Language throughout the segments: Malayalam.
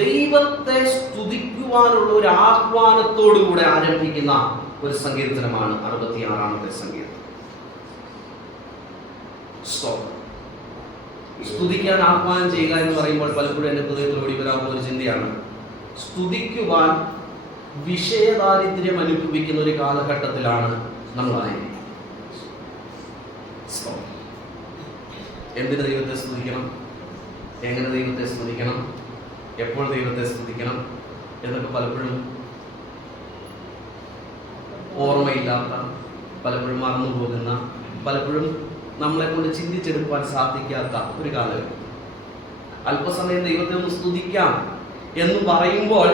ദൈവത്തെ സ്തുതിക്കുവാനുള്ള ഒരു ആഹ്വാനത്തോടുകൂടെ ആരംഭിക്കുന്ന ഒരു സങ്കീർത്തനമാണ് 66-ാമത്തെ സങ്കീർത്തനം. സ്തുതിക്കാൻ ആഹ്വാനം ചെയ്യുക എന്ന് പറയുമ്പോൾ പലപ്പോഴും എൻ്റെ ഹൃദയത്തിൽ ഓടി വരാവുന്ന ഒരു ചിന്തയാണ്, സ്തുതിക്കുവാൻ വിഷയദാരിദ്ര്യം അനുഭവിക്കുന്ന ഒരു കാലഘട്ടത്തിലാണ് നമ്മളായിരിക്കുന്നത്. എന്തിന് ദൈവത്തെ സ്തുതിക്കണം, എങ്ങനെ ദൈവത്തെ സ്തുതിക്കണം, എപ്പോൾ ദൈവത്തെ സ്തുതിക്കണം എന്നൊക്കെ പലപ്പോഴും ഓർമ്മയില്ലാത്ത, പലപ്പോഴും മറന്നു പോകുന്ന, പലപ്പോഴും നമ്മളെ കൊണ്ട് ചിന്തിച്ചെടുക്കുവാൻ സാധിക്കാത്ത ഒരു കാലഘട്ടം. അല്പസമയം ദൈവത്തെ ഒന്ന് സ്തുതിക്കാം എന്ന് പറയുമ്പോൾ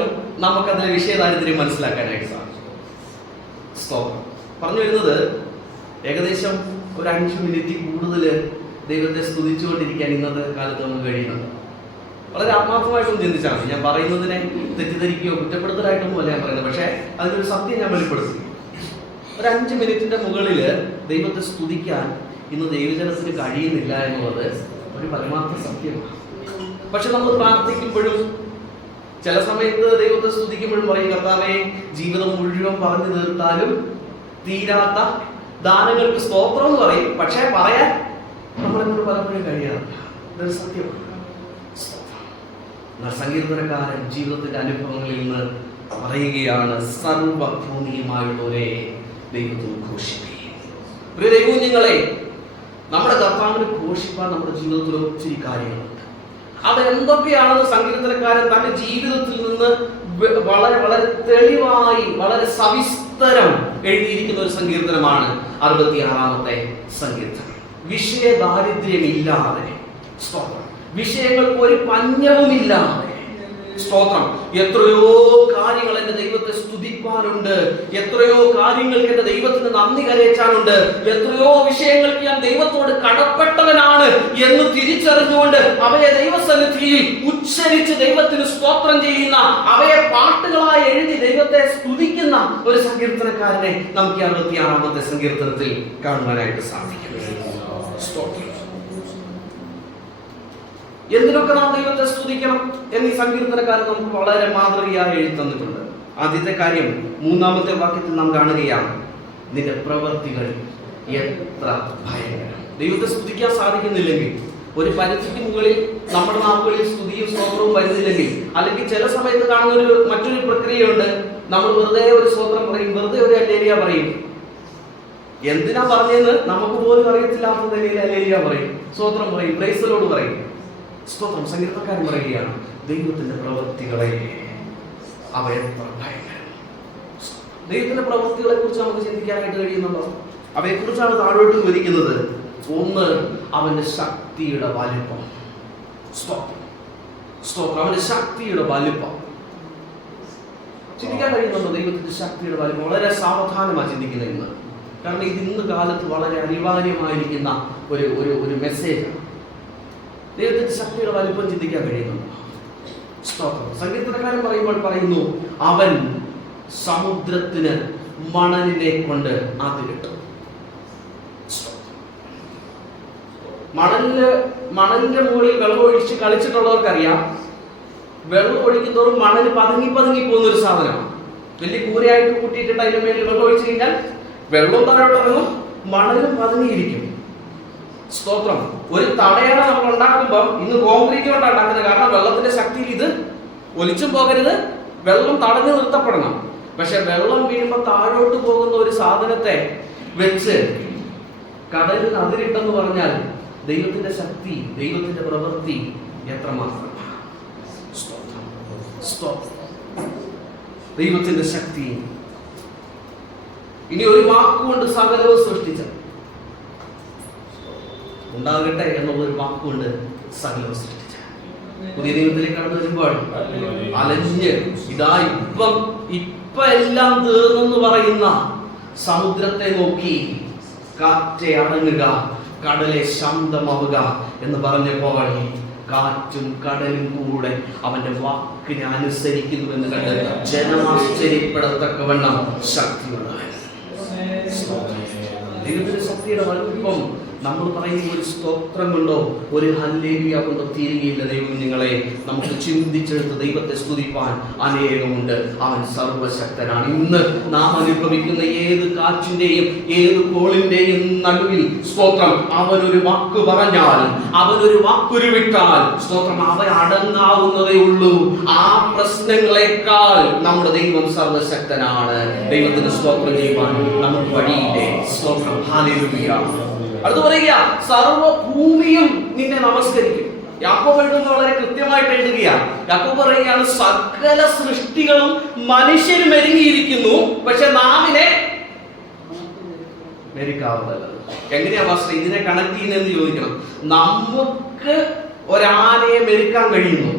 നമുക്കതിലെ വിഷയദാരിദ്ര്യം മനസ്സിലാക്കാനായിട്ട് സാധിക്കും. സ്തോത്രം. പറഞ്ഞു വരുന്നത്, ഏകദേശം ഒരു 5 മിനിറ്റ് കൂടുതൽ ദൈവത്തെ സ്തുതിച്ചുകൊണ്ടിരിക്കാൻ ഇന്നത്തെ കാലത്ത് നമുക്ക് കഴിയുന്നുണ്ട്. വളരെ ആത്മാർത്ഥമായിട്ടൊന്നും ചിന്തിച്ചാൽ മതി. ഞാൻ പറയുന്നതിനെ തെറ്റിദ്ധരിക്കുകയോ കുറ്റപ്പെടുത്തലായിട്ടൊന്നും അല്ല ഞാൻ പറയുന്നത്, പക്ഷേ അതിനൊരു സത്യം ഞാൻ വെളിപ്പെടുത്തി. ഒരു 5 മിനിറ്റിന്റെ മുകളിൽ ദൈവത്തെ സ്തുതിക്കാൻ ഇന്ന് ദൈവജനത്തിന് കഴിയുന്നില്ല എന്നുള്ളത് ഒരു പരമാർത്ഥ സത്യമാണ്. പക്ഷെ നമ്മൾ പ്രാർത്ഥിക്കുമ്പോഴും ചില സമയത്ത് ദൈവത്തെ സ്തുതിക്കുമ്പോഴും പറയും, കർത്താവേ, ജീവിതം മുഴുവൻ പറഞ്ഞു തീർത്താലും തീരാത്ത ദാനങ്ങൾക്ക് സ്തോത്രം എന്ന് പറയും. പക്ഷേ പറയാൻ നമ്മളെക്കൊണ്ട് പലപ്പോഴും കഴിയാറില്ല. ഇതൊരു സത്യമാണ്. സങ്കീർത്തനക്കാരൻ ജീവിതത്തിന്റെ അനുഭവങ്ങളിൽ നിന്ന് പറയുകയാണ്, സർവഭൂമിയുമായുള്ളവരെ ദൈവത്തിന് ഘോഷിക്കുകയും. പ്രിയ ദൈവകുഞ്ഞുങ്ങളെ, നമ്മുടെ കർത്താവിനെ ഘോഷിപ്പാൻ നമ്മുടെ ജീവിതത്തിൽ ഒത്തിരി കാര്യങ്ങളുണ്ട്. അത് എന്തൊക്കെയാണെന്ന് സങ്കീർത്തനക്കാരൻ തന്റെ ജീവിതത്തിൽ നിന്ന് വളരെ വളരെ തെളിവായി, വളരെ സവിസ്തരം എഴുതിയിരിക്കുന്ന ഒരു സങ്കീർത്തനമാണ് 66-ാമത്തെ സങ്കീർത്തനം. വിഷയദാരിദ്ര്യമില്ലാതെ, വിഷയങ്ങൾക്ക് ഒരു പഞ്ഞവുമില്ലാതെ, സ്തോത്രം. എത്രയോ കാര്യങ്ങൾ എന്റെ ദൈവത്തെ സ്തുതിക്കാനുണ്ട്, എത്രയോ കാര്യങ്ങൾക്ക് എന്റെ ദൈവത്തിന് നന്ദി കരയറ്റാനുണ്ട്, എത്രയോ വിഷയങ്ങൾക്ക് ഞാൻ ദൈവത്തോട് കടപ്പെട്ടവനാണ് എന്ന് തിരിച്ചറിഞ്ഞുകൊണ്ട് അവയെ ദൈവസന്നിധിയിൽ ഉച്ചരിച്ച് ദൈവത്തിന് സ്തോത്രം ചെയ്യുന്ന, അവയെ പാട്ടുകളായി എഴുതി ദൈവത്തെ സ്തുതിക്കുന്ന ഒരു സങ്കീർത്തനക്കാരനെ നമുക്ക് 66-ാമത്തെ സങ്കീർത്തനത്തിൽ കാണുവാനായിട്ട് സാധിക്കും. എന്തിനൊക്കെ നാം ദൈവത്തെ സ്തുതിക്കണം എന്ന് ഈ സങ്കീർത്തനക്കാരൻ നമുക്ക് വളരെ മാതൃകയായി എഴുതി തന്നിട്ടുണ്ട്. ആദ്യത്തെ കാര്യം 3-ാമത്തെ വാക്യത്തിൽ നാം കാണുകയാണ്, നിന്റെ പ്രവൃത്തികൾ എത്ര ഭയങ്കരം. ദൈവത്തെ സ്തുതിക്കാൻ സാധിക്കുന്നില്ലെങ്കിൽ, ഒരു പരിധിക്ക് മുകളിൽ നമ്മുടെ നാവുകളിൽ സ്തുതിയും സ്തോത്രവും വരുന്നില്ലെങ്കിൽ, അല്ലെങ്കിൽ ചില സമയത്ത് കാണുന്ന മറ്റൊരു പ്രക്രിയയുണ്ട്, നമ്മൾ വെറുതെ ഒരു സ്തോത്രം പറയും, വെറുതെ ഒരു ഹല്ലേലൂയ പറയും. എന്തിനാ പറഞ്ഞതെന്ന് നമുക്ക് പോലും അറിയത്തില്ലാത്ത നിലയിൽ ഹല്ലേലൂയ പറയും, സ്തോത്രം പറയും, പ്രൈസ് ദി ലോർഡ് പറയും. സ്തോത്രം. സങ്കീർത്തനക്കാരൻ പറയുകയാണ്, ദൈവത്തിന്റെ പ്രവൃത്തികളെ അവ എത്ര ഭയങ്കരം. ദൈവത്തിന്റെ പ്രവൃത്തികളെ കുറിച്ച് നമുക്ക് ചിന്തിക്കാനായിട്ട് കഴിയുന്നുണ്ടോ? അവയെ കുറിച്ചാണ് താഴോട്ട് വിവരിക്കുന്നത്. ഒന്ന്, അവന്റെ ശക്തിയുടെ വലിപ്പം. സ്തോത്രം. അവന്റെ ശക്തിയുടെ വലിപ്പം ചിന്തിക്കാൻ കഴിയുന്നുണ്ടോ? ദൈവത്തിന്റെ ശക്തിയുടെ വലിപ്പം വളരെ സാവധാനമാണ് ചിന്തിക്കുന്നത് ഇന്ന്. കാരണം ഇത് ഇന്ന് കാലത്ത് വളരെ അനിവാര്യമായിരിക്കുന്ന ഒരു മെസ്സേജാണ്. ദൈവത്തിന്റെ ശക്തിയുടെ വലിപ്പം ചിന്തിക്കാൻ കഴിയുന്നുണ്ട്. സ്തോത്രം. സങ്കീർത്തനക്കാരൻ പറയുന്നു, അവൻ സമുദ്രത്തിന് മണലിനെ കൊണ്ട് അതിരിട്ടു. മണലിന്റെ മുകളിൽ വെള്ളം ഒഴിച്ച് കളിച്ചിട്ടുള്ളവർക്കറിയാം, വെള്ളം ഒഴിക്കുന്നതോറും മണൽ പതുങ്ങി പോകുന്ന ഒരു സാധനമാണ്. വലിയ കൂരയായിട്ട് കൂട്ടിയിട്ടുണ്ട്, അതിന്റെ മേലിൽ വെള്ളം ഒഴിച്ചു കഴിഞ്ഞാൽ വെള്ളം താഴോട്ടിറങ്ങും, മണലും പതുങ്ങിയിരിക്കും. സ്തോത്രം. ഒരു തടയണ നമ്മൾ ഉണ്ടാക്കുമ്പോൾ ഇന്ന് കോൺക്രീറ്റ് കൊണ്ടാണ് ഉണ്ടാക്കുന്നത്. കാരണം വെള്ളത്തിന്റെ ശക്തിയിൽ ഇത് ഒലിച്ചും പോകരുത്, വെള്ളം തടഞ്ഞു നിർത്തപ്പെടണം. പക്ഷെ വെള്ളം വീഴുമ്പോൾ താഴോട്ട് പോകുന്ന ഒരു സാധനത്തെ വെച്ച് കടലിൽ അതിരിട്ടെന്ന് പറഞ്ഞാൽ ദൈവത്തിന്റെ ശക്തി, ദൈവത്തിന്റെ പ്രവൃത്തി എത്രമാത്രം. ദൈവത്തിന്റെ ശക്തി. ഇനി ഒരു വാക്കുകൊണ്ട് സകലവും സൃഷ്ടിച്ച ഉണ്ടാകട്ടെ എന്നുള്ളൊരു വാക്കുകൊണ്ട് സകലവും സൃഷ്ടിച്ച പുതിയ ദൈവത്തിലേക്ക് കടന്നു വരുമ്പോൾ അലഞ്ഞ് ഇതാ ഇപ്പൊ എല്ലാം തീർന്നെന്ന് പറയുന്ന സമുദ്രത്തെ നോക്കി കാറ്റേ അടങ്ങുക, കടലെ ശാന്തമാവുക എന്ന് പറഞ്ഞപ്പോൾ കാറ്റും കടലും കൂടെ അവന്റെ വാക്കിനെ അനുസരിക്കുന്നുവെന്ന് കണ്ട് ജനം ആശ്ചര്യപ്പെടത്തക്കവണ്ണം ശക്തിയുള്ളവൻ. ദൈവത്തിന്റെ ശക്തിയുടെ വലിപ്പം നമ്മൾ പറയുന്ന ഒരു സ്തോത്രം കൊണ്ടോ ഒരു ഹല്ലേലൂയ കൊണ്ടോ തീരുകയില്ല ദൈവം. നിങ്ങളെ നമുക്ക് ചിന്തിച്ചെടുത്ത് ദൈവത്തെ സ്തുതിപ്പാൻ അനേകമുണ്ട്. അവൻ സർവശക്തനാണ്. ഇന്ന് നാം അനുഭവിക്കുന്ന ഏത് കാറ്റിന്റെയും ഏത് കോളിന്റെയും നടുവിൽ സ്തോത്രം, അവനൊരു വാക്ക് പറഞ്ഞാൽ, അവനൊരു വാക്കുരുവിട്ടാൽ സ്തോത്രം, അവൻ അടങ്ങാവുന്നതേ ഉള്ളൂ. ആ പ്രശ്നങ്ങളെക്കാൾ നമ്മുടെ ദൈവം സർവശക്തനാണ്. ദൈവത്തിന് സ്തോത്രം ചെയ്യുവാൻ നമുക്ക് വഴിയില്ലേ? സ്തോത്രം, ഹല്ലേലൂയ. അടുത്ത് പറയുക, സർവഭൂമിയും നിന്നെ നമസ്കരിക്കും. യാക്കോബ് എഴുതുന്നത് വളരെ കൃത്യമായിട്ട് എഴുതുകയാണ്. യാക്കോബ് പറയുകയാണ്, സകല സൃഷ്ടികളും മനുഷ്യന് മെരുങ്ങിയിരിക്കുന്നു, പക്ഷെ നാവിനെ മെരുക്കാവുന്നതല്ല. എങ്ങനെയാ മാസ്റ്റർ ഇതിനെ കണക്ട് ചെയ്യുന്നതെന്ന് ചോദിക്കണം. നമുക്ക് ഒരാനയെ മെരുക്കാൻ കഴിയുന്നു.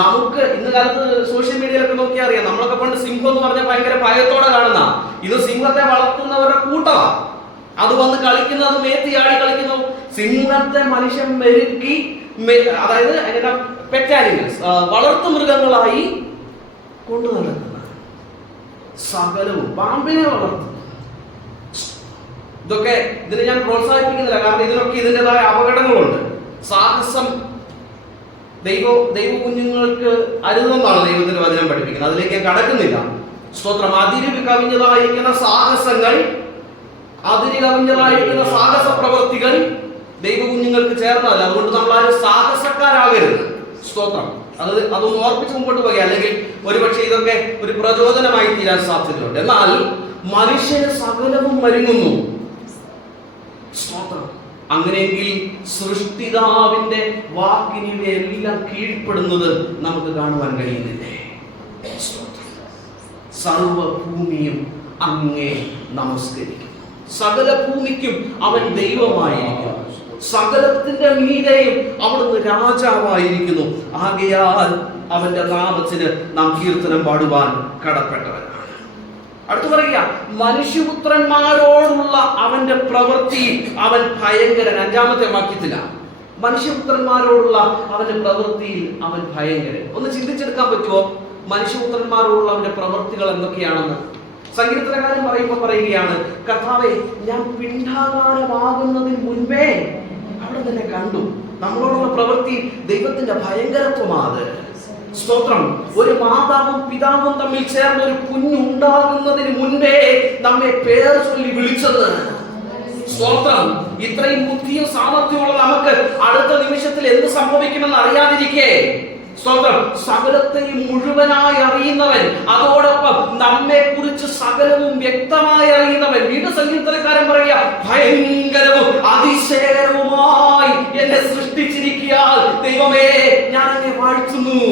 നമുക്ക് ഇന്ന് കാലത്ത് സോഷ്യൽ മീഡിയയിലൊക്കെ നോക്കിയാൽ അറിയാം, നമ്മളൊക്കെ പണ്ട് സിംഹം എന്ന് പറഞ്ഞാൽ ഭയങ്കര ഭയത്തോടെ കാണുന്ന, ഇത് സിംഹത്തെ വളർത്തുന്നവരുടെ കൂട്ടമാണ്. അത് വന്ന് കളിക്കുന്നത്, മേത്തിയാടി കളിക്കുന്നു. സിംഹത്തെ മനുഷ്യൻ മെരുക്കി, അതായത് അതിന്റെ പെറ്റ് ആനിമൽസ്, വളർത്തു മൃഗങ്ങളായി കൊണ്ടു നടക്കുന്ന സകലവും, പാമ്പിനെ വളർത്തുന്നു. ഇതിനെ ഞാൻ പ്രോത്സാഹിപ്പിക്കുന്നില്ല, കാരണം ഇതിനൊക്കെ ഇതിൻ്റെതായ അപകടങ്ങളുണ്ട്. സാഹസം ദൈവ കുഞ്ഞുങ്ങൾക്ക് അരുതെന്നാണ് ദൈവത്തിന്റെ വചനം പഠിപ്പിക്കുന്നത്. അതിലേക്ക് ഞാൻ കടക്കുന്നില്ല. സ്തോത്രം. അതിര് കവിഞ്ഞതായിരിക്കുന്ന സാഹസങ്ങൾ, അതിര് കവിഞ്ഞതായിരിക്കുന്ന സാഹസ പ്രവൃത്തികൾ ദൈവ കുഞ്ഞുങ്ങൾക്ക് ചേർന്നതല്ല. അതുകൊണ്ട് നമ്മൾ ആരും സാഹസക്കാരാകരുത്. സ്തോത്രം. അതൊന്ന് ഓർപ്പിച്ച് മുമ്പോട്ട് പോകുക, അല്ലെങ്കിൽ ഒരുപക്ഷെ ഇതൊക്കെ ഒരു പ്രചോദനമായി തീരാൻ സാധ്യതയുണ്ട്. എന്നാൽ മനുഷ്യന് സകലവും മരുങ്ങുന്നു. സ്തോത്രം. അങ്ങനെയെങ്കിൽ സൃഷ്ടിതാവിന്റെ വാക്കിനെല്ലാം കീഴ്പ്പെടുന്നത് നമുക്ക് കാണുവാൻ കഴിയുന്നില്ലേ? സർവഭൂമിയും അങ്ങേ നമസ്കരിക്കും. സകല ഭൂമിക്കും അവൻ ദൈവമായിരിക്കും. സകലത്തിന്റെ മീതെയും അവിടുന്ന് രാജാവായിരിക്കുന്നു. ആകയാൽ അവന്റെ നാമത്തിന് നാം കീർത്തനം പാടുവാൻ കടപ്പെട്ടവരാണ്. അടുത്ത് പറയുക, മനുഷ്യപുത്രന്മാരോടുള്ള അവന്റെ പ്രവൃത്തി അവൻ ഭയങ്കരൻ. 5-ാമത്തെ വാക്യത്തില മനുഷ്യപുത്രന്മാരോടുള്ള അവന്റെ പ്രവൃത്തിയിൽ അവൻ ഭയങ്കരൻ. ഒന്ന് ചിന്തിച്ചെടുക്കാൻ പറ്റുമോ മനുഷ്യപുത്രന്മാരോടുള്ള അവന്റെ പ്രവൃത്തികൾ എന്തൊക്കെയാണെന്ന്? സങ്കീർത്തനക്കാരൻ പറയുകയാണ്, കർത്താവേ, ഞാൻ പിണ്ഡാകാരമാകുന്നതിന് മുൻപേ അവിടെ തന്നെ കണ്ടു. നമ്മളോടുള്ള പ്രവൃത്തി ദൈവത്തിന്റെ ഭയങ്കരത്വമാണ്. സ്തോത്രം. ഒരു മാതാവും പിതാവും തമ്മിൽ ചേർന്ന് ഒരു കുഞ്ഞുണ്ടാകുന്നതിന് മുൻപേ നമ്മെ പേർ ചൊല്ലി വിളിച്ചത്. സ്തോത്രം. ഇത്രയും ബുദ്ധിയും സാമർഥ്യമുള്ള നമുക്ക് അടുത്ത നിമിഷത്തിൽ എന്ത് സംഭവിക്കുമെന്ന് അറിയാതിരിക്കേ, സ്തോത്രം, സകലത്തെയും മുഴുവനായി അറിയുന്നവൻ, അതോടൊപ്പം നമ്മെ കുറിച്ച് സകലവും വ്യക്തമായി അറിയുന്നവൻ. വീണ്ടും സങ്കീർത്തനക്കാരൻ പറയുക, ഭയങ്കരവും അതിശയകരവുമായി എന്നെ സൃഷ്ടിച്ചിരിക്കാൻ ദൈവമേ, ഞാൻ എന്നെ വാഴ്ത്തുന്നു.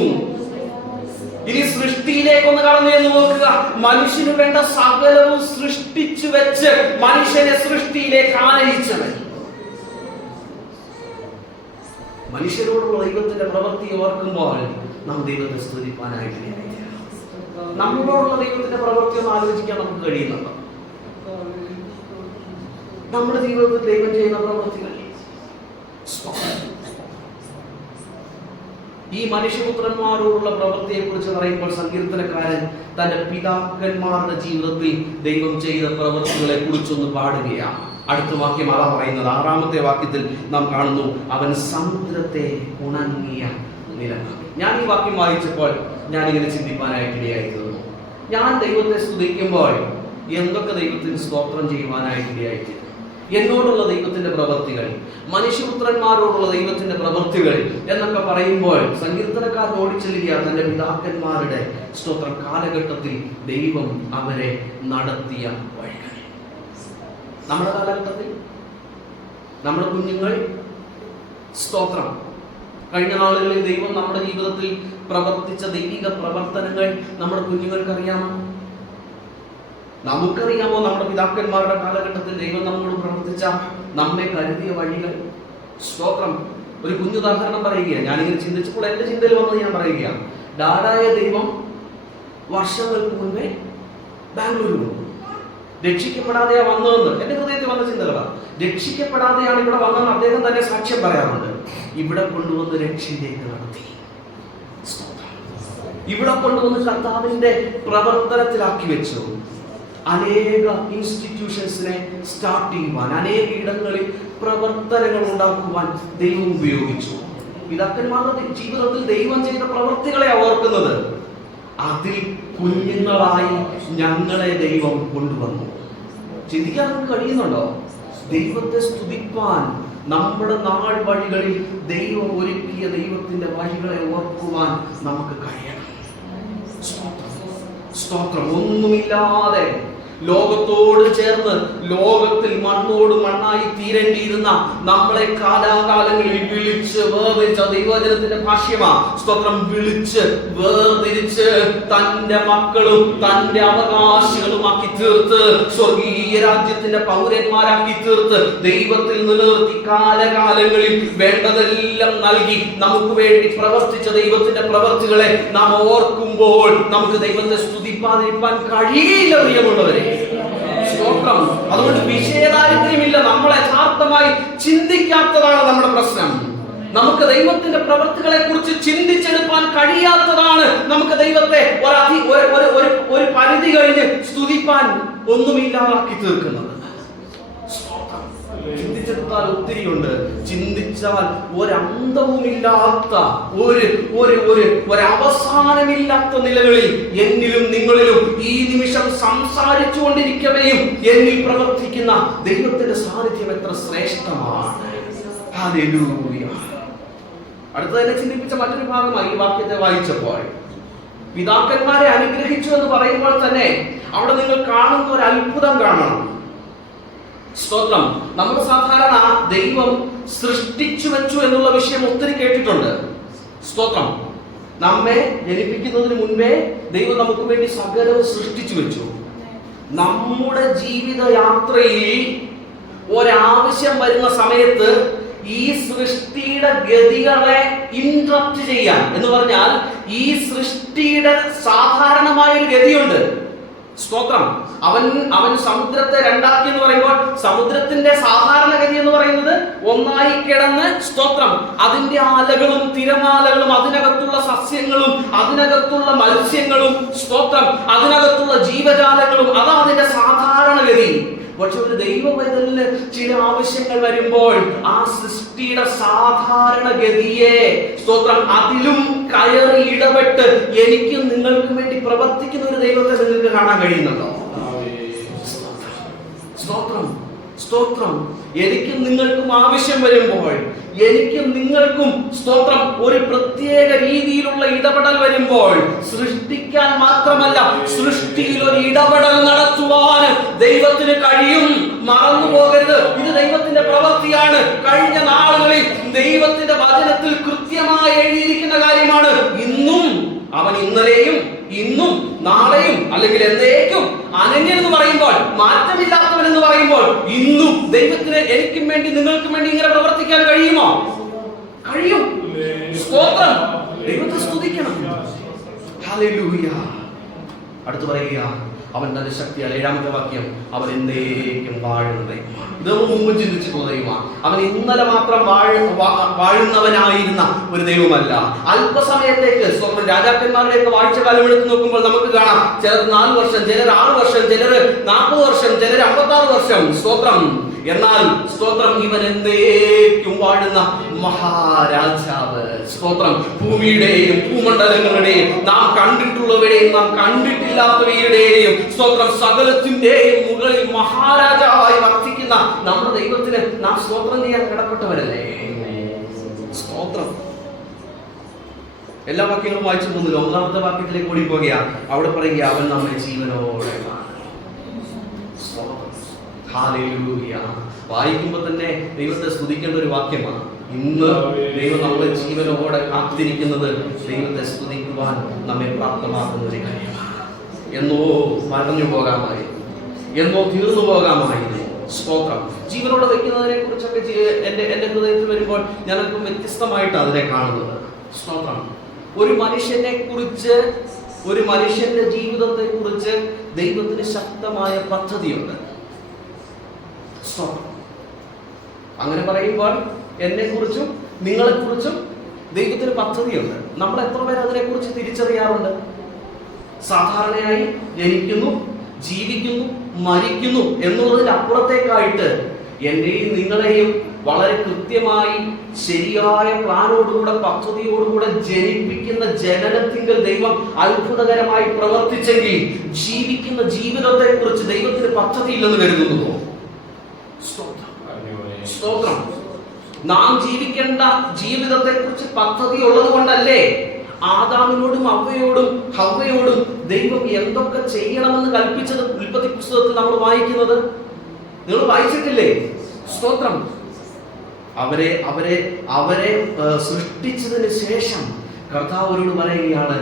ഇനി സൃഷ്ടിയിലേക്കൊന്ന് കടന്നു എന്ന് നോക്കുക. മനുഷ്യന് വേണ്ട സകലവും സൃഷ്ടിച്ചു വെച്ച് മനുഷ്യനെ സൃഷ്ടിയിലേക്ക് ആനയിച്ചവൻ. മനുഷ്യരോടുള്ള ദൈവത്തിന്റെ പ്രവൃത്തി ഓർക്കുമ്പോൾ നാം ദൈവത്തെ സ്തുതിപ്പാനായിട്ട് നമ്മളോടുള്ള ദൈവത്തിന്റെ പ്രവൃത്തി ഒന്ന് ആലോചിക്കാൻ നമുക്ക് കഴിയുന്നുണ്ടോ? നമ്മുടെ ജീവിതത്തിൽ ദൈവം ചെയ്യുന്ന പ്രവൃത്തികൾ. ഈ മനുഷ്യപുത്രന്മാരോടുള്ള പ്രവൃത്തിയെ കുറിച്ച് പറയുമ്പോൾ സങ്കീർത്തനക്കാരൻ തന്റെ പിതാക്കന്മാരുടെ ജീവിതത്തിൽ ദൈവം ചെയ്ത പ്രവൃത്തികളെ കുറിച്ചൊന്ന് പാടുകയാണ്. അടുത്ത വാക്യം അതാ പറയുന്നത്. 6-ാമത്തെ വാക്യത്തിൽ നാം കാണുന്നു, അവൻ സമുദ്രത്തെ ഉണങ്ങിയ നിലമാക്കി. ഞാൻ ഈ വാക്യം വായിച്ചപ്പോൾ ഞാനിങ്ങനെ ചിന്തിപ്പാനായിട്ടിടയായി തീർന്നു. ഞാൻ ദൈവത്തെ സ്തുതിക്കുമ്പോൾ എന്തൊക്കെ ദൈവത്തിന് സ്തോത്രം ചെയ്യുവാനായിട്ടിടയായി. എന്നോടുള്ള ദൈവത്തിന്റെ പ്രവൃത്തികൾ, മനുഷ്യപുത്രന്മാരോടുള്ള ദൈവത്തിന്റെ പ്രവൃത്തികൾ എന്നൊക്കെ പറയുമ്പോൾ സങ്കീർത്തനക്കാരൻ ഓടിച്ചെല്ലുക തന്റെ പിതാക്കന്മാരുടെ സ്തോത്രം കാലഘട്ടത്തിൽ ദൈവം അവരെ നടത്തിയ വഴികൾ. നമ്മുടെ കാലഘട്ടത്തിൽ നമ്മുടെ കുഞ്ഞുങ്ങൾ, സ്തോത്രം, കഴിഞ്ഞ നാളുകളിൽ ദൈവം നമ്മുടെ ജീവിതത്തിൽ പ്രവർത്തിച്ച ദൈവിക പ്രവർത്തനങ്ങൾ നമ്മുടെ കുഞ്ഞുങ്ങൾക്ക് അറിയാമോ? നമുക്കറിയാമോ? നമ്മുടെ പിതാക്കന്മാരുടെ കാലഘട്ടത്തിൽ ദൈവം നമ്മളോട് പ്രവർത്തിച്ച, നമ്മെ കരുതിയ വഴികൾ. സ്തോത്രം. ഒരു കുഞ്ഞുദാഹരണം പറയുകയാണ്. ഞാനിങ്ങനെ ചിന്തിച്ചപ്പോൾ എന്റെ ചിന്തയിൽ വന്നത് ഞാൻ പറയുകയാണ്. ഡാഡായ ദൈവം വർഷങ്ങൾക്ക് മുൻപേ ബാംഗ്ലൂരിൽ വന്നു. രക്ഷിക്കപ്പെടാതെയാ വന്നതെന്ന് എന്റെ ഹൃദയത്തിൽ വന്ന ചിന്തകളാണ്. രക്ഷിക്കപ്പെടാതെയാണ് ഇവിടെ വന്നതെന്ന് അദ്ദേഹം തന്നെ സാക്ഷ്യം പറയാറുണ്ട്. ഇവിടെ കൊണ്ടുവന്ന് രക്ഷയിലേക്ക് നടത്തി. ഇവിടെ കൊണ്ടുവന്ന് കർത്താവിന്റെ പ്രവർത്തനത്തിലാക്കി വെച്ചു. അനേക ഇൻസ്റ്റിറ്റ്യൂഷൻസിനെ സ്റ്റാർട്ട് ചെയ്യുവാൻ, അനേക ഇടങ്ങളിൽ പ്രവർത്തനങ്ങൾ ഉണ്ടാക്കുവാൻ ദൈവം ഉപയോഗിച്ചു. പിതാക്കന്മാരുടെ ജീവിതത്തിൽ ദൈവം ചെയ്ത പ്രവൃത്തികളെ ഓർക്കുന്നത്. അതിൽ കുഞ്ഞുങ്ങളായി ഞങ്ങളെ ദൈവം കൊണ്ടുവന്നു. ചിന്തിക്കാൻ നമുക്ക് കഴിയുന്നുണ്ടോ? ദൈവത്തെ സ്തുതിപ്പാൻ നമ്മുടെ നാൾ വഴികളിൽ ദൈവം ഒരുക്കിയ ദൈവത്തിന്റെ വഴികളെ ഓർക്കുവാൻ നമുക്ക് കഴിയണം. സ്തോത്രം. ഒന്നുമില്ലാതെ ലോകത്തോട് ചേർന്ന് ലോകത്തിൽ മണ്ണോട് മണ്ണായി തീരേണ്ടിയിരുന്ന നമ്മളെ കാലാകാലങ്ങളിൽ വിളിച്ച് വേർതിരിച്ച ദൈവവചനത്തിന്റെ ഭാഷ്യമാ. സ്തോത്രം. വിളിച്ച് വേർതിരിച്ച് തന്റെ മക്കളും തന്റെ അവകാശികളുമാക്കി തീർത്ത് സ്വർഗീയ രാജ്യത്തിന്റെ പൗരന്മാരാക്കി തീർത്ത് ദൈവത്തിൽ നിലനിർത്തി കാലകാലങ്ങളിൽ വേണ്ടതെല്ലാം നൽകി നമുക്ക് വേണ്ടി പ്രവർത്തിച്ച ദൈവത്തിന്റെ പ്രവർത്തികളെ നാം ഓർക്കുമ്പോൾ നമുക്ക് ദൈവത്തെ സ്തുതിപ്പാതിരിക്കാൻ കഴിയില്ല. പ്രിയമുള്ളവരെ, സ്തോത്രം. അതുകൊണ്ട് വിഷയദാരിദ്ര്യമില്ല. നമ്മൾ യഥാർത്ഥമായി ചിന്തിക്കാത്തതാണ് നമ്മുടെ പ്രശ്നം. നമുക്ക് ദൈവത്തിന്റെ പ്രവൃത്തികളെ കുറിച്ച് ചിന്തിച്ചെടുക്കാൻ കഴിയാത്തതാണ് നമുക്ക് ദൈവത്തെ ഒരു പരിധി കഴിഞ്ഞ് സ്തുതിപ്പാൻ ഒന്നുമില്ലാതാക്കി തീർക്കുന്നത്. ചിന്തിച്ചെടുത്താൽ ഒത്തിരിയുണ്ട്. ചിന്തിച്ചാൽ ഒരന്തവുമില്ലാത്ത ഒരവസാനമില്ലാത്ത നിലകളിൽ എന്നിലും നിങ്ങളിലും ഈ നിമിഷം സംസാരിച്ചു കൊണ്ടിരിക്കവെയും എന്നിൽ പ്രവർത്തിക്കുന്ന ദൈവത്തിന്റെ സാന്നിധ്യം എത്ര ശ്രേഷ്ഠമാണ്. ഹല്ലേലൂയ. അടുത്ത തന്നെ ചിന്തിപ്പിച്ച മറ്റൊരു ഭാഗമായി ഈ വാക്യത്തെ വായിച്ചപ്പോൾ പിതാക്കന്മാരെ അനുഗ്രഹിച്ചു എന്ന് പറയുമ്പോൾ തന്നെ അവിടെ നിങ്ങൾ കാണുന്ന ഒരു അത്ഭുതം കാണണം. സ്തോത്രം. നമ്മൾ സാധാരണ ദൈവം സൃഷ്ടിച്ചു വെച്ചു എന്നുള്ള വിഷയം ഒത്തിരി കേട്ടിട്ടുണ്ട്. സ്തോത്രം. നമ്മെ ജനിപ്പിക്കുന്നതിന് മുൻപേ ദൈവം നമുക്ക് വേണ്ടി സകലവും സൃഷ്ടിച്ചു വെച്ചു. നമ്മുടെ ജീവിത യാത്രയിൽ ഒരാവശ്യം വരുന്ന സമയത്ത് ഈ സൃഷ്ടിയുടെ ഗതികളെ ഇന്ററപ്റ്റ് ചെയ്യാൻ എന്ന് പറഞ്ഞാൽ ഈ സൃഷ്ടിയുടെ സാധാരണമായ ഒരു ഗതിയുണ്ട്. സ്തോത്രം. അവൻ സമുദ്രത്തെ രണ്ടാക്കി എന്ന് പറയുമ്പോൾ സമുദ്രത്തിന്റെ സാധാരണഗതി എന്ന് പറയുന്നത് ഒന്നായി കിടന്ന്, സ്തോത്രം, അതിന്റെ അലകളും തിരമാലകളും അതിനകത്തുള്ള സസ്യങ്ങളും അതിനകത്തുള്ള മത്സ്യങ്ങളും, സ്തോത്രം, അതിനകത്തുള്ള ജീവജാലങ്ങളും, അതാണ് അതിന്റെ സാധാരണഗതി. പക്ഷെ ഒരു ദൈവപൈതലിന് ചില ആവശ്യങ്ങൾ വരുമ്പോൾ ആ സൃഷ്ടിയുടെ സാധാരണഗതിയെ, സ്തോത്രം, അതിലും കയറി ഇടപെട്ട് എനിക്കും നിങ്ങൾക്കും വേണ്ടി പ്രവർത്തിക്കുന്ന ഒരു ദൈവത്തെ നിങ്ങൾക്ക് കാണാൻ കഴിയുന്നുണ്ടോ? സ്തോത്രം. സ്തോത്രം. എനിക്കും നിങ്ങൾക്കും ആവശ്യം വരുമ്പോൾ, എനിക്കും നിങ്ങൾക്കും, സ്തോത്രം, ഒരു പ്രത്യേക രീതിയിലുള്ള ഇടപെടൽ വരുമ്പോൾ സൃഷ്ടിക്കാൻ മാത്രമല്ല സൃഷ്ടിയിൽ ഒരു ഇടപെടൽ നടത്തുവാൻ ദൈവത്തിന് കഴിയും. മറന്നു പോകരുത്, ഇത് ദൈവത്തിന്റെ പ്രവൃത്തിയാണ്. കഴിഞ്ഞ നാളുകളിൽ ദൈവത്തിന്റെ വചനത്തിൽ കൃത്യമായി എഴുതിയിരിക്കുന്ന കാര്യമാണ്. ഇന്നും അവൻ ഇന്നലെയും ഇന്നും നാളെയും അല്ലെങ്കിൽ എന്നേക്കും അനന്യനെന്ന് പറയുമ്പോൾ, മാറ്റമില്ലാത്തവൻ എന്ന് പറയുമ്പോൾ, ഇന്നും ദൈവത്തിന് എനിക്കും വേണ്ടി നിങ്ങൾക്കും വേണ്ടി ഇങ്ങനെ പ്രവർത്തിക്കാൻ കഴിയുമോ? കഴിയും. സ്തോത്രം. ദൈവത്തെ സ്തുതിക്കണം. ഹല്ലേലൂയ. അടുത്ത് പറയുക, അവൻ തന്റെ ശക്തിയാൽ, ഏഴാമത്തെ വാക്യം, അവൻ എന്നേക്കും വാഴുന്ന ദൈവമാണ്. ഇത് മുമ്പ് ചിന്തിച്ചിട്ടുള്ള ദൈവമാണ്. അവൻ ഇന്നലെ മാത്രം വാഴുന്നവനായിരുന്ന ഒരു ദൈവമല്ല. അല്പസമയത്തേക്ക്, സ്തോത്രം, രാജാക്കന്മാരുടെയൊക്കെ വാഴ്ചകാലം എടുത്ത് നോക്കുമ്പോൾ നമുക്ക് കാണാം, ചിലർ 4 വർഷം, ചിലർ 6 വർഷം, ചിലർ 40 വർഷം, ചിലർ 56 വർഷം. സ്തോത്രം. എന്നാൽ സ്തോത്രം, ഇവൻ എന്നേക്കും വാഴുന്ന മഹാരാജാവ്. സ്തോത്രം. ഭൂമിയുടെയും ഭൂമണ്ഡലങ്ങളുടെയും നാം കണ്ടിട്ടുള്ളവരെയും നാം കണ്ടിട്ടില്ലാത്തവയുടെയും, സ്തോത്രം, സകലത്തിന്റെയും മുകളിൽ മഹാരാജാവായി വർത്തിക്കുന്ന നമ്മുടെ ദൈവത്തിന് നാം സ്തോത്രം ചെയ്യാൻ കടപ്പെട്ടവരല്ലേ? സ്തോത്രം. എല്ലാ വാക്യങ്ങളും വായിച്ചു പോകുന്നില്ല. 1-ാമത്തെ വാക്യത്തിലേക്ക് ഓടി പോകുക. അവിടെ പറയുക, അവൻ നമ്മെ ജീവനോടെ കാണും. ഹല്ലേലൂയ. വായിക്കുമ്പോൾ തന്നെ ദൈവത്തെ സ്തുതിക്കേണ്ട ഒരു വാക്യമാണ്. ഇന്ന് ദൈവം നമ്മളെ ജീവനോടെ കാത്തിരിക്കുന്നത് ദൈവത്തെ സ്തുതിക്കുവാൻ നമ്മെ പ്രാപ്തമാക്കുന്ന ഒരു കാര്യമാണ്. എന്നോ മറഞ്ഞു പോകാമായിരുന്നു, എന്നോ തീർന്നു പോകാമായിരുന്നു. സ്തോത്രം. ജീവനോടെ വയ്ക്കുന്നതിനെ കുറിച്ചൊക്കെ എന്റെ ഹൃദയത്തിൽ വരുമ്പോൾ ഞാനൊക്കെ വ്യത്യസ്തമായിട്ട് അതിനെ കാണുന്നത്. സ്തോത്രം. ഒരു മനുഷ്യനെ കുറിച്ച്, ഒരു മനുഷ്യന്റെ ജീവിതത്തെ കുറിച്ച് ദൈവത്തിന് ശക്തമായ പദ്ധതിയുണ്ട്. അങ്ങനെ പറയുമ്പോൾ എന്നെ കുറിച്ചും നിങ്ങളെ കുറിച്ചും ദൈവത്തിന് പദ്ധതിയുണ്ട്. നമ്മൾ എത്ര പേര് അതിനെ കുറിച്ച് തിരിച്ചറിയാറുണ്ട്? സാധാരണയായി ജനിക്കുന്നു, ജീവിക്കുന്നു, മരിക്കുന്നു എന്നുള്ളതിന് അപ്പുറത്തേക്കായിട്ട് എന്നെയും നിങ്ങളെയും വളരെ കൃത്യമായി ശരിയായ പ്ലാനോടുകൂടെ പദ്ധതിയോടുകൂടെ ജനിപ്പിക്കുന്ന ജനനത്തിങ്കൽ ദൈവം അത്ഭുതകരമായി പ്രവർത്തിച്ചെങ്കിൽ ജീവിക്കുന്ന ജീവിതത്തെ കുറിച്ച് ദൈവത്തിന് പദ്ധതിയില്ലെന്ന് കരുതുന്നു. സ്തോത്രം. നാം ജീവിക്കേണ്ട ജീവിതത്തെ കുറിച്ച് പദ്ധതി ഉള്ളത് കൊണ്ടല്ലേ ആദാമിനോടും ഹവ്വയോടും ദൈവം എന്തൊക്കെ ചെയ്യണമെന്ന് കൽപ്പിച്ചത് ഉൽപ്പത്തി പുസ്തകത്തിൽ നമ്മൾ വായിക്കുന്നത്. നിങ്ങൾ വായിച്ചിട്ടില്ലേ? സ്തോത്രം. അവരെ സൃഷ്ടിച്ചതിന് ശേഷം കർത്താവരോട് പറയുകയാണ്,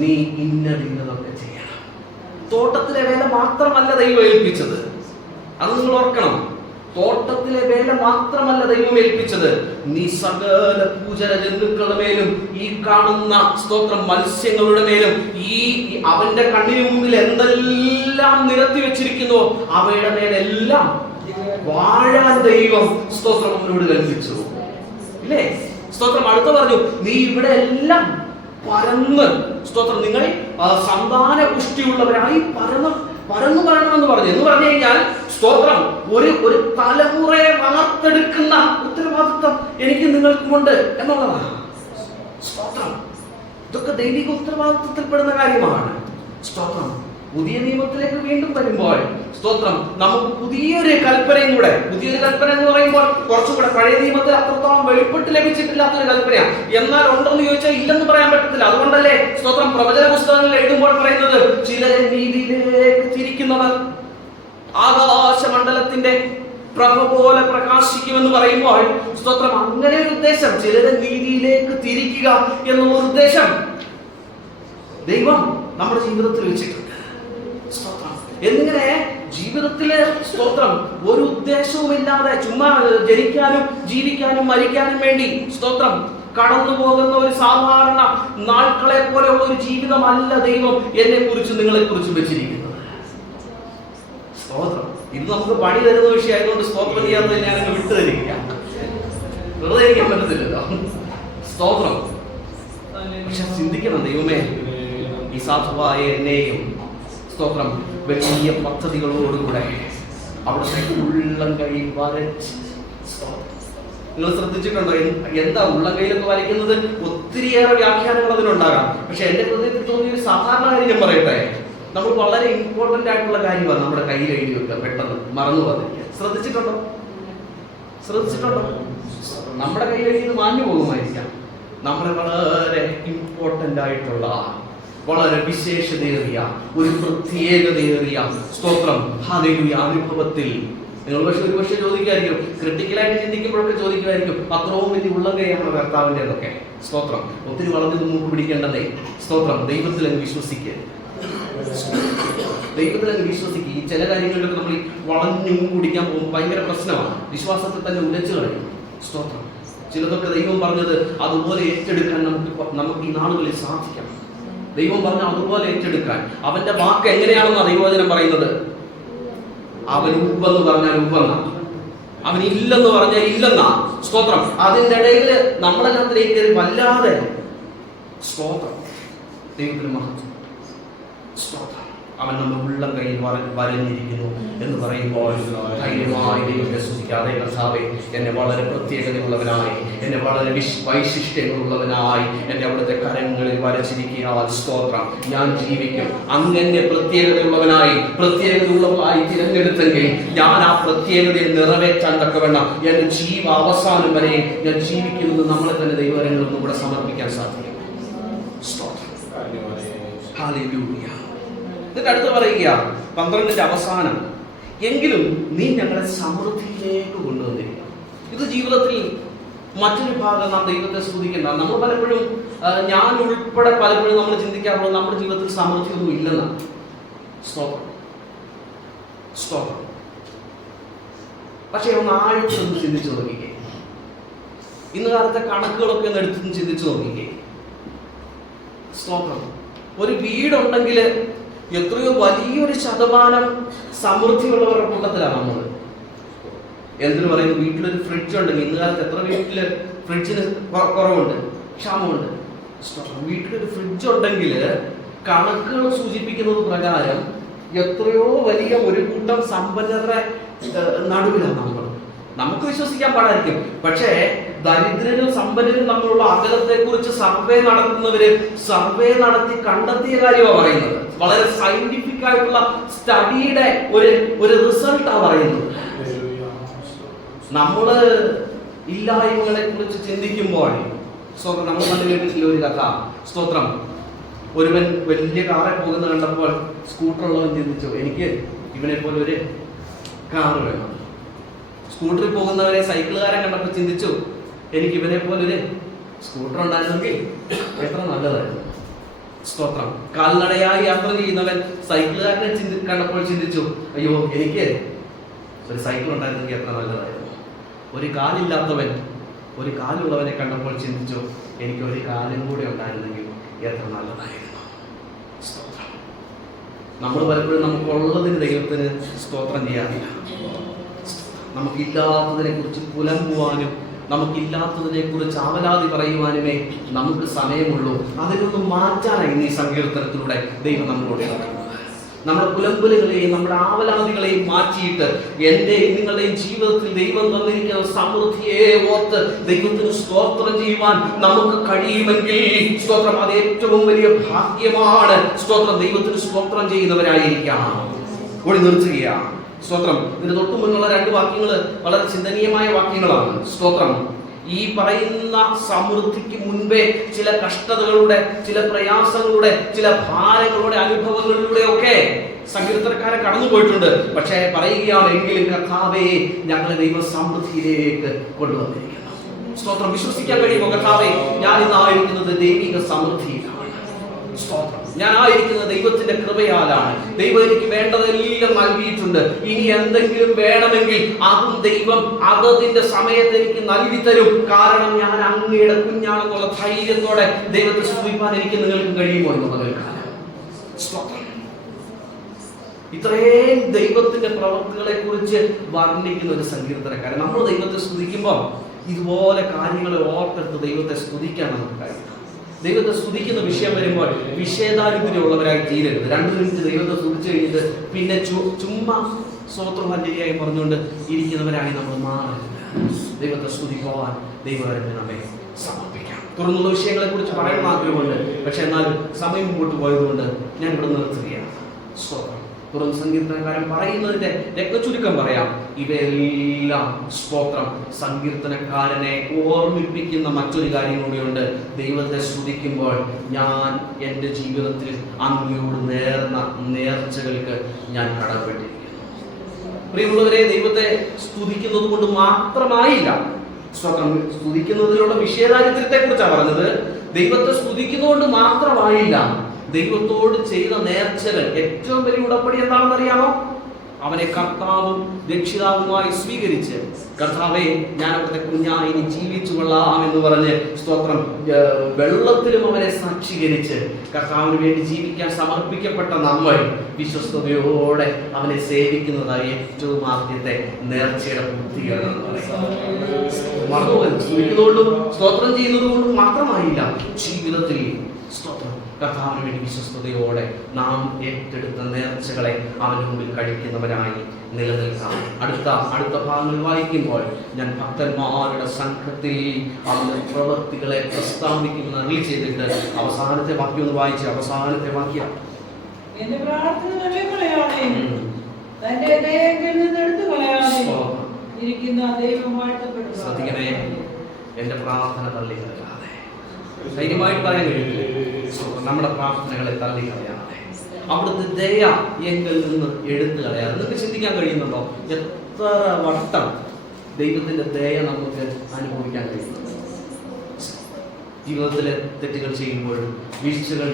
നീ ഇന്നതൊക്കെ ചെയ്യണം. തോട്ടത്തിലെ വേല മാത്രമല്ല ദൈവം ഏൽപ്പിച്ചത്, അത് നിങ്ങൾ ഓർക്കണം. തോട്ടത്തിലെ വേല മാത്രമല്ല ദൈവം ഏൽപ്പിച്ചത്, നീ സകല പൂജന ജന്തുക്കളുടെ മേലും ഈ കാണുന്ന സ്തോത്രം മത്സ്യങ്ങളുടെ മേലും ഈ അവന്റെ കണ്ണിന് മുമ്പിൽ എന്തെല്ലാം നിരത്തി വെച്ചിരിക്കുന്നു അവയുടെ മേലെല്ലാം വാഴാൻ ദൈവം സ്തോത്രം അവനോട് കൽപ്പിച്ചു. ഇല്ലേ? സ്തോത്രം. അടുത്ത പറഞ്ഞു, നീ ഇവിടെ എല്ലാം പരന്ന് സ്തോത്രം നിങ്ങൾ സന്താന പുഷ്ടിയുള്ളവരായി പരന്ന് വരണമെന്ന് പറഞ്ഞു. എന്ന് പറഞ്ഞു കഴിഞ്ഞാൽ സ്തോത്രം ഒരു തലമുറയെ വളർത്തെടുക്കുന്ന ഉത്തരവാദിത്വം എനിക്ക് നിങ്ങൾക്കുമുണ്ട് എന്നുള്ളതാണ്. സ്തോത്രം. ഇതൊക്കെ ദൈവിക ഉത്തരവാദിത്വത്തിൽപ്പെടുന്ന കാര്യമാണ്. സ്തോത്രം. പുതിയ നിയമത്തിലേക്ക് വീണ്ടും വരുമ്പോൾ സ്തോത്രം നമുക്ക് പുതിയൊരു കൽപ്പന എന്ന് പറയുമ്പോൾ കുറച്ചുകൂടെ പഴയ നിയമത്തിൽ അത്രത്തോളം വെളിപ്പെട്ട് ലഭിച്ചിട്ടില്ലാത്തൊരു കൽപ്പനയാണ്. എന്നാൽ ഉണ്ടെന്ന് ചോദിച്ചാൽ ഇല്ലെന്ന് പറയാൻ പറ്റത്തില്ല. അതുകൊണ്ടല്ലേ സ്തോത്രം പ്രവചന പുസ്തകങ്ങളിൽ എഴുതുമ്പോൾ പറയുന്നത്, ചിലരെ നീതിയിലേക്ക് തിരിക്കുന്നവർ ആകാശമണ്ഡലത്തിന്റെ പ്രഭ പോലെ പ്രകാശിക്കുമെന്ന് പറയുമ്പോൾ സ്തോത്രം അങ്ങനെ ഒരു ഉദ്ദേശം, ചിലരെ നീതിയിലേക്ക് തിരിക്കുക എന്നുള്ള ഉദ്ദേശം ദൈവം നമ്മുടെ ജീവിതത്തിൽ വെച്ചിട്ടുണ്ട്. എന്നിങ്ങനെ ജീവിതത്തിലെ സ്തോത്രം ഒരു ഉദ്ദേശവുമില്ലാതെ ചുമ്മാ ജനിക്കാനും ജീവിക്കാനും മരിക്കാനും വേണ്ടി സ്തോത്രം കടന്നു പോകുന്ന ഒരു സാധാരണ നാൾക്കളെ പോലെയുള്ള ഒരു ജീവിതമല്ല ദൈവം എന്നെ കുറിച്ച് നിങ്ങളെ കുറിച്ച് വെച്ചിരിക്കുന്നത്. സ്തോത്രം. ഇത് നമുക്ക് പണി തരുന്ന വിഷയമായതുകൊണ്ട് സ്തോത്രം ചെയ്യാത്തത് ഞാൻ വിട്ടു തരിക, വെറുതെ ഇരിക്കാൻ പറ്റത്തില്ലല്ലോ. സ്തോത്രം. പക്ഷെ ചിന്തിക്കണം, ദൈവമേ ഈ സാധുവായ എന്നെയും സ്തോത്രം വലിയ പദ്ധതികളോടുകൂടെ അവിടുത്തെ ഉള്ളം കൈയിൽ വരച്ച്. നിങ്ങൾ ശ്രദ്ധിച്ചിട്ടുണ്ടോ എന്താ ഉള്ളം കൈയിലൊക്കെ വരയ്ക്കുന്നത്? ഒത്തിരിയേറെ വ്യാഖ്യാനങ്ങൾ അതിനുണ്ടാകാം. പക്ഷെ എന്റെ ഹൃദയത്തിൽ തോന്നിയ ഒരു സാധാരണ കാര്യം ഞാൻ പറയട്ടെ. നമ്മൾ വളരെ ഇമ്പോർട്ടന്റ് ആയിട്ടുള്ള കാര്യമാണ് നമ്മുടെ കയ്യിൽ എഴുതി വെക്കുക, പെട്ടെന്ന് മറന്നു പോകാതിരിക്കുക. ശ്രദ്ധിച്ചിട്ടുണ്ടോ? നമ്മുടെ കയ്യിൽ എഴുതി മാഞ്ഞു പോകുമായിരിക്കാം. നമ്മളെ വളരെ ഇമ്പോർട്ടന്റ് ആയിട്ടുള്ള വളരെ വിശേഷതയേറിയ ഒരു പ്രത്യേകതയേറിയ സ്തോത്രം ഹല്ലേലൂയ അനുഭവത്തിൽ നിങ്ങൾ ഒരുപക്ഷെ ചോദിക്കുമായിരിക്കും, ക്രിട്ടിക്കലായിട്ട് ചിന്തിക്കുമ്പോഴൊക്കെ ചോദിക്കുമായിരിക്കും, അത്രയും വലിയ ഉള്ളം കൈയാണ് കർത്താവിൻ്റെ എന്നൊക്കെ. സ്തോത്രം. ഒത്തിരി വളർന്നു മൂക്ക് പിടിക്കേണ്ടതേ. സ്തോത്രം. ദൈവത്തിൽ അങ്ങ് വിശ്വസിക്കുക. ഈ ചില കാര്യങ്ങളിലൊക്കെ നമ്മൾ വളഞ്ഞു കുടിക്കാൻ പോകുമ്പോൾ ഭയങ്കര പ്രശ്നമാണ്. വിശ്വാസത്തിൽ തന്നെ ഉലച്ചു കളയും. സ്തോത്രം. ചിലതൊക്കെ ദൈവം പറഞ്ഞത് അതുപോലെ ഏറ്റെടുക്കാൻ നമുക്ക് ഈ നാളുകളിൽ സാധിക്കണം. ദൈവം പറഞ്ഞ അതുപോലെ ഏറ്റെടുക്കാൻ അവന്റെ വാക്ക് എങ്ങനെയാണെന്നാ ദൈവവചനം പറയുന്നത്? അവൻ ഉപ്പെന്ന് പറഞ്ഞാൽ ഉപ്പെന്നാ, അവൻ ഇല്ലെന്ന് പറഞ്ഞാൽ ഇല്ലെന്നാ. സ്തോത്രം. അതിൻ്റെ ഇടയിൽ നമ്മളെല്ലാത്തിലേക്ക് വല്ലാതെ സ്തോത്രം ദൈവത്തിന് മഹത്വം. സ്തോത്രം. അവൻ നമ്മുടെ ഉള്ളം കയ്യിൽ വരഞ്ഞിരിക്കുന്നു എന്ന് പറയുമ്പോൾ ധൈര്യമായി ദൈവത്തെ സ്തുതിക്കാതെ, കർത്താവേ എന്നെ വളരെ പ്രത്യേകതയുള്ളവനായി, എന്നെ വളരെ വൈശിഷ്ട്യങ്ങളുള്ളവനായി എന്നെ അവിടുത്തെ കരങ്ങളിൽ വരച്ചിരിക്കുക. സ്തോത്രം. ഞാൻ ജീവിക്കും അങ്ങനെ പ്രത്യേകതയുള്ളവനായി തിരഞ്ഞെടുത്തെങ്കിൽ ഞാൻ ആ പ്രത്യേകതയെ നിറവേറ്റാൻ തക്കവണ്ണം എന്റെ അവസാനം വരെ ഞാൻ ജീവിക്കുന്നത് നമ്മളെ തന്നെ ദൈവകരങ്ങളിൽ കൂടെ സമർപ്പിക്കാൻ സാധിക്കും. സ്തോത്രം. ഹല്ലേലൂയ. എന്നിട്ട് അടുത്ത് പറയുക 12ന്റെ അവസാനം, എങ്കിലും നീ ഞങ്ങളെ സമൃദ്ധിയിലേക്ക് കൊണ്ടുവന്നിരിക്കണം. ഇത് ജീവിതത്തിൽ മറ്റൊരു ഭാഗം നാം ദൈവത്തെ സ്തുതിക്കേണ്ട. നമ്മൾ പലപ്പോഴും, ഞാൻ ഉൾപ്പെടെ പലപ്പോഴും നമ്മൾ ചിന്തിക്കാറുള്ളത് നമ്മുടെ ജീവിതത്തിൽ സമൃദ്ധിയൊന്നും ഇല്ലെന്നാണ്. സ്തോത്രം. പക്ഷേ ഒന്ന് ആഴത്തൊന്ന് ചിന്തിച്ചു നോക്കിക്കേ. ഇന്ന് കാലത്തെ കണക്കുകളൊക്കെ ഒന്ന് എടുത്തൊന്ന് ചിന്തിച്ചു നോക്കിക്കേ. സ്തോത്രം. ഒരു വീടുണ്ടെങ്കിൽ എത്രയോ വലിയൊരു ശതമാനം സമൃദ്ധിയുള്ളവരുടെ കൂട്ടത്തിലാണ് നമ്മൾ. എന്തിനു പറയുന്നു? വീട്ടിലൊരു ഫ്രിഡ്ജ് ഉണ്ടെങ്കിൽ, ഇന്ന് കാലത്ത് എത്ര വീട്ടില് ഫ്രിഡ്ജിന് കുറവുണ്ട്, ക്ഷാമമുണ്ട്. വീട്ടിലൊരു ഫ്രിഡ്ജ് ഉണ്ടെങ്കിൽ കണക്കുകൾ സൂചിപ്പിക്കുന്നത് പ്രകാരം എത്രയോ വലിയ ഒരു കൂട്ടം സമ്പന്നരുടെ നടുവിലാണ് നമുക്ക് വിശ്വസിക്കാൻ പാടായിരിക്കും. പക്ഷേ ദരിദ്രരും സമ്പന്നരും തമ്മിലുള്ള അകലത്തെ കുറിച്ച് സർവേ നടത്തുന്നവര് സർവേ നടത്തി കണ്ടെത്തിയ കാര്യമാണ് പറയുന്നത്. വളരെ സയന്റിഫിക് ആയിട്ടുള്ള സ്റ്റഡിയുടെ ഒരു റിസൾട്ടാ പറയുന്നത്. നമ്മള് ഇല്ലായ്മകളെ കുറിച്ച് ചിന്തിക്കുമ്പോൾ സ്തോത്രം, നമ്മൾ കണ്ടു കേട്ടിട്ടില്ല ഒരു കഥ. സ്തോത്രം, ഒരുവൻ വലിയ കാറിൽ പോകുന്ന കണ്ടപ്പോൾ സ്കൂട്ടറുള്ളവൻ ചിന്തിച്ചു, എനിക്ക് ഇവനെ പോലെ ഒരു കാറ് വേണം. സ്കൂട്ടറിൽ പോകുന്നവരെ സൈക്കിളുകാരൻ കണ്ടപ്പോൾ ചിന്തിച്ചു, എനിക്ക് ഇവനെ പോലെ ഒരു സ്കൂട്ടർ ഉണ്ടായിരുന്നെങ്കിൽ എത്ര നല്ലതായിരുന്നു. സ്തോത്രം, കാൽനടയായി യാത്ര ചെയ്യുന്നവൻ സൈക്കിളുകാരനെ കണ്ടപ്പോൾ ചിന്തിച്ചു, അയ്യോ എനിക്ക് ഒരു സൈക്കിൾ ഉണ്ടായിരുന്നെങ്കിൽ എത്ര നല്ലതായിരുന്നു. ഒരു കാലില്ലാത്തവൻ ഒരു കാലുള്ളവനെ കണ്ടപ്പോൾ ചിന്തിച്ചു, എനിക്ക് ഒരു കാലും കൂടെ ഉണ്ടായിരുന്നെങ്കിൽ എത്ര നല്ലതായിരുന്നു. സ്തോത്രം, നമ്മൾ പലപ്പോഴും നമുക്കുള്ളതിന് ദൈവത്തിന് സ്തോത്രം ചെയ്യാറില്ല. നമുക്കില്ലാത്തതിനെ കുറിച്ച് പുലമ്പുവാനും നമുക്കില്ലാത്തതിനെ കുറിച്ച് ആവലാതി പറയുവാനുമേ നമുക്ക് സമയമുള്ളൂ. അതിനൊന്നും മാറ്റാനായി ഈ സങ്കീർത്തനത്തിലൂടെ ദൈവം നമ്മളോട് പറയുന്നത്. നമ്മുടെ പുലമ്പലുകളെയും നമ്മുടെ ആവലാതികളെയും മാറ്റിയിട്ട് എന്റെയും നിങ്ങളുടെയും ജീവിതത്തിൽ ദൈവം തന്നിരിക്കുന്ന സമൃദ്ധിയെ ഓർത്ത് ദൈവത്തിന് സ്തോത്രം ചെയ്യുവാൻ നമുക്ക് കഴിയുമെങ്കിൽ സ്തോത്രം, അത് ഏറ്റവും വലിയ ഭാഗ്യമാണ്. സ്തോത്രം, ദൈവത്തിന് സ്തോത്രം ചെയ്യുന്നവരായിരിക്കാം. കൂടി നിർത്തുകയാണ്. സ്തോത്രം, ഇതിന് തൊട്ടു മുന്നുള്ള 2 വാക്യങ്ങൾ വളരെ ചിന്തനീയമായ വാക്യങ്ങളാണ്. സ്തോത്രം, ഈ പറയുന്ന സമൃദ്ധിക്ക് മുൻപേ ചില കഷ്ടതകളുടെ, ചില പ്രയാസങ്ങളുടെ, ചില ഭാരങ്ങളുടെ, അനുഭവങ്ങളിലൂടെ ഒക്കെ സങ്കീർത്തനക്കാരൻ കടന്നുപോയിട്ടുണ്ട്. പക്ഷേ പറയുകയാണ്, എങ്കിലും കർത്താവേ ഞങ്ങളെ ദൈവ സമൃദ്ധിയിലേക്ക് കൊണ്ടുവന്നിരിക്കുന്നു. സ്തോത്രം, വിശ്വസിക്കാൻ കഴിയുമോ? കർത്താവേ, ഞാൻ ഇന്നായിരിക്കുന്നത് ദൈവിക സമൃദ്ധിയിലാണ്. സ്തോത്രം, ഞാനായിരിക്കുന്നത് ദൈവത്തിന്റെ കൃപയാലാണ്. ദൈവം എനിക്ക് വേണ്ടതെല്ലാം നൽകിയിട്ടുണ്ട്. ഇനി എന്തെങ്കിലും വേണമെങ്കിൽ അതും ദൈവം അതതിന്റെ സമയത്ത് എനിക്ക് നൽകി തരും. കാരണം ഞാൻ അങ്ങയുടെ കുഞ്ഞാണെന്നുള്ള ധൈര്യത്തോടെ ദൈവത്തെ സ്തുതിപ്പാൻ എനിക്ക് നിങ്ങൾക്ക് കഴിയുമോ എന്നുള്ളത് കാലം. സ്തോത്രം, ഇത്രയും ദൈവത്തിന്റെ പ്രവൃത്തികളെ കുറിച്ച് വർണ്ണിക്കുന്ന ഒരു സങ്കീർത്തനക്കാരൻ. നമ്മൾ ദൈവത്തെ സ്തുതിക്കുമ്പോൾ ഇതുപോലെ കാര്യങ്ങളെ ഓർത്തെടുത്ത് ദൈവത്തെ സ്തുതിക്കാൻ നമുക്ക് കഴിയും. ദൈവത്തെ സ്തുതിക്കുന്ന വിഷയം വരുമ്പോൾ വിഷയദാരിദ്ര്യമുള്ളവരായി തീരരുത്. 2 മിനിറ്റ് ദൈവത്തെ സ്തുതിച്ചു കഴിഞ്ഞിട്ട് പിന്നെ ചുമ്മാ സ്വോത്രഭഞ്ജലിയായി പറഞ്ഞുകൊണ്ട് ഇരിക്കുന്നവരായി നമ്മൾ മാറരുത്. ദൈവത്തെ സ്തുതിക്കുവാൻ ദൈവകരത്തിന് നമ്മെ സമർപ്പിക്കാം. തുറന്നുള്ള വിഷയങ്ങളെ കുറിച്ച് പറയാൻ ആഗ്രഹമുണ്ട്. പക്ഷെ എന്നാലും സമയം മുമ്പോട്ട് പോയതുകൊണ്ട് ഞാൻ ഇവിടെ നിർത്തുകയാണ്. സ്തോത്രം, തുറന്ന് സങ്കീർത്തനക്കാരൻ പറയുന്നതിന്റെ രത്നചുരുക്കം പറയാം. ഇവയെല്ലാം സ്തോത്രം സങ്കീർത്തനക്കാരനെ ഓർമ്മിപ്പിക്കുന്ന മറ്റൊരു കാര്യം കൂടിയുണ്ട്. ദൈവത്തെ സ്തുതിക്കുമ്പോൾ ഞാൻ എൻ്റെ ജീവിതത്തിൽ അങ്ങയോട് നേർന്ന നേർച്ചകൾക്ക് ഞാൻ കടപ്പെട്ടിരിക്കുന്നു. പ്രിയമുള്ളവരെ, ദൈവത്തെ സ്തുതിക്കുന്നത് കൊണ്ട് മാത്രമായില്ല, സ്തോത്രം, സ്തുതിക്കുന്നതിലുള്ള വിഷയദാരിദ്ര്യത്തെ കുറിച്ചാണ് പറഞ്ഞത്. ദൈവത്തെ സ്തുതിക്കുന്നതുകൊണ്ട് മാത്രമായില്ല, ദൈവത്തോട് ചെയ്ത നേർച്ചകൾ. ഏറ്റവും വലിയ ഉടമ്പടി എന്താണെന്ന് അറിയാമോ? അവനെ കർത്താവും രക്ഷിതാവുമായി സ്വീകരിച്ച്, കർത്താവേ ഞാൻ അവിടുത്തെ കുഞ്ഞായി ഇനി ജീവിച്ചു കൊള്ളാം എന്ന് പറഞ്ഞ് സ്തോത്രം വെള്ളത്തിലും അവനെ സാക്ഷീകരിച്ച് കർത്താവിന് വേണ്ടി ജീവിക്കാൻ സമർപ്പിക്കപ്പെട്ട നമ്മൾ വിശ്വസ്തയോടെ അവനെ സേവിക്കുന്നതായി ഏറ്റവും ആദ്യത്തെ നേർച്ചയുടെ പൂർത്തീകരണം മറന്നുപോയി. സ്തുതിക്കുന്നതുകൊണ്ടും സ്തോത്രം ചെയ്യുന്നത് കൊണ്ടും മാത്രമായില്ല, ജീവിതത്തിൽ സ്തോത്രം കർത്താവിന് വേണ്ടി വിശ്വസ്തയോടെ നാം ഏറ്റെടുത്ത നേർച്ചകളെ അവന് മുമ്പിൽ കഴിക്കുന്നവരായി നിലനിൽക്കാം. അടുത്ത ഭാഗങ്ങൾ വായിക്കുമ്പോൾ ഞാൻ ഭക്തന്മാരുടെ സംഘത്തിൽ അവന്റെ പ്രവൃത്തികളെ പ്രസ്താവിക്കുമെന്ന് അരുളി ചെയ്തിട്ട് അവസാനത്തെ വാക്യം ഒന്ന് വായിച്ച് അവസാനത്തെ വാക്യം ശ്രദ്ധിക്കണേ, എന്റെ പ്രാർത്ഥന തള്ളി കളയാതെ. ധൈര്യമായിട്ട് പറയാൻ കഴിയില്ല, നമ്മുടെ പ്രാർത്ഥനകളെ തള്ളി കളയാതെ, അവിടുത്തെ ദയ എങ്കിൽ നിന്ന് എടുത്തു കളയാതെ. നിങ്ങൾക്ക് ചിന്തിക്കാൻ കഴിയുന്നുണ്ടോ എത്ര വട്ടം ദൈവത്തിന്റെ ദയ നമുക്ക് അനുഭവിക്കാൻ കഴിയുന്നുണ്ട്? ജീവിതത്തിലെ തെറ്റുകൾ ചെയ്യുമ്പോഴും വീഴ്ചകൾ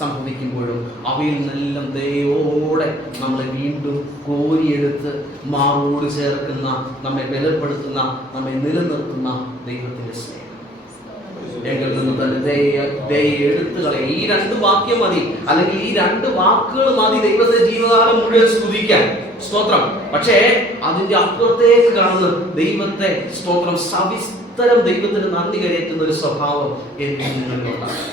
സംഭവിക്കുമ്പോഴും അവയിൽ നിന്നെല്ലാം ദയോടെ നമ്മളെ വീണ്ടും കോരിയെടുത്ത് മാറോട് ചേർക്കുന്ന, നമ്മെ ബലപ്പെടുത്തുന്ന, നമ്മെ നിലനിർത്തുന്ന ദൈവത്തിന്റെ സ്നേഹം എങ്കിൽ നിന്ന് തന്നെ എടുത്തു കളയും. ഈ 2 വാക്യം മതി, അല്ലെങ്കിൽ ഈ 2 വാക്കുകൾ മതി ദൈവത്തെ ജീവിതകാലം മുഴുവൻ സ്തുതിക്കാൻ. സ്തോത്രം. പക്ഷേ അതിന്റെ അപ്പുറത്തേക്ക് കാണുന്ന ദൈവത്തെ സ്തോത്രം സവിസ്തരം ദൈവത്തിന് നന്ദി കരയറ്റുന്ന ഒരു സ്വഭാവം എന്നിൽ നിന്നുണ്ടാകും.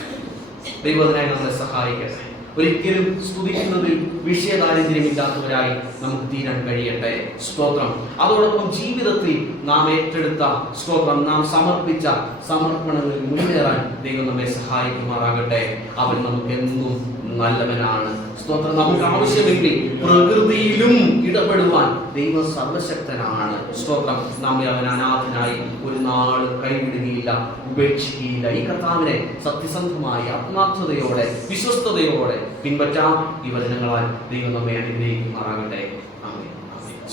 ദൈവത്തിനായി നമ്മളെ സഹായിക്കട്ടെ. ഒരിക്കലും സ്തുതിക്കുന്നതിൽ വിഷയദാരിദ്ര്യമില്ലാത്തവരായി നമുക്ക് തീരാൻ കഴിയട്ടെ. സ്തോത്രം. അതോടൊപ്പം ജീവിതത്തിൽ നാം ഏറ്റെടുത്ത സ്തോത്രം, നാം സമർപ്പിച്ച സമർപ്പണങ്ങളിൽ മുന്നേറാൻ ദൈവം നമ്മെ സഹായിക്കുമാറാകട്ടെ. അവൻ നമുക്ക് എന്നും നല്ലവനാണ്. സ്തോത്രം. നമുക്ക് ആവശ്യമെങ്കിൽ പ്രകൃതിയിലും ഇടപെടുവാൻ ദൈവം സർവശക്തനാണ്. സ്തോത്രം. നമ്മെ അവൻ അനാഥനായി ഒരു നാളും കൈവിടുകയില്ല, ഉപേക്ഷിക്കുകയില്ല. ഈ കർത്താവിനെ സത്യസന്ധമായി ആത്മാർത്ഥതയോടെ വിശ്വസ്തയോടെ പിൻപറ്റാം. ഈ വചനങ്ങളാൽ ദൈവം നമ്മെ അനുഗ്രഹിക്കുമാറാകട്ടെ.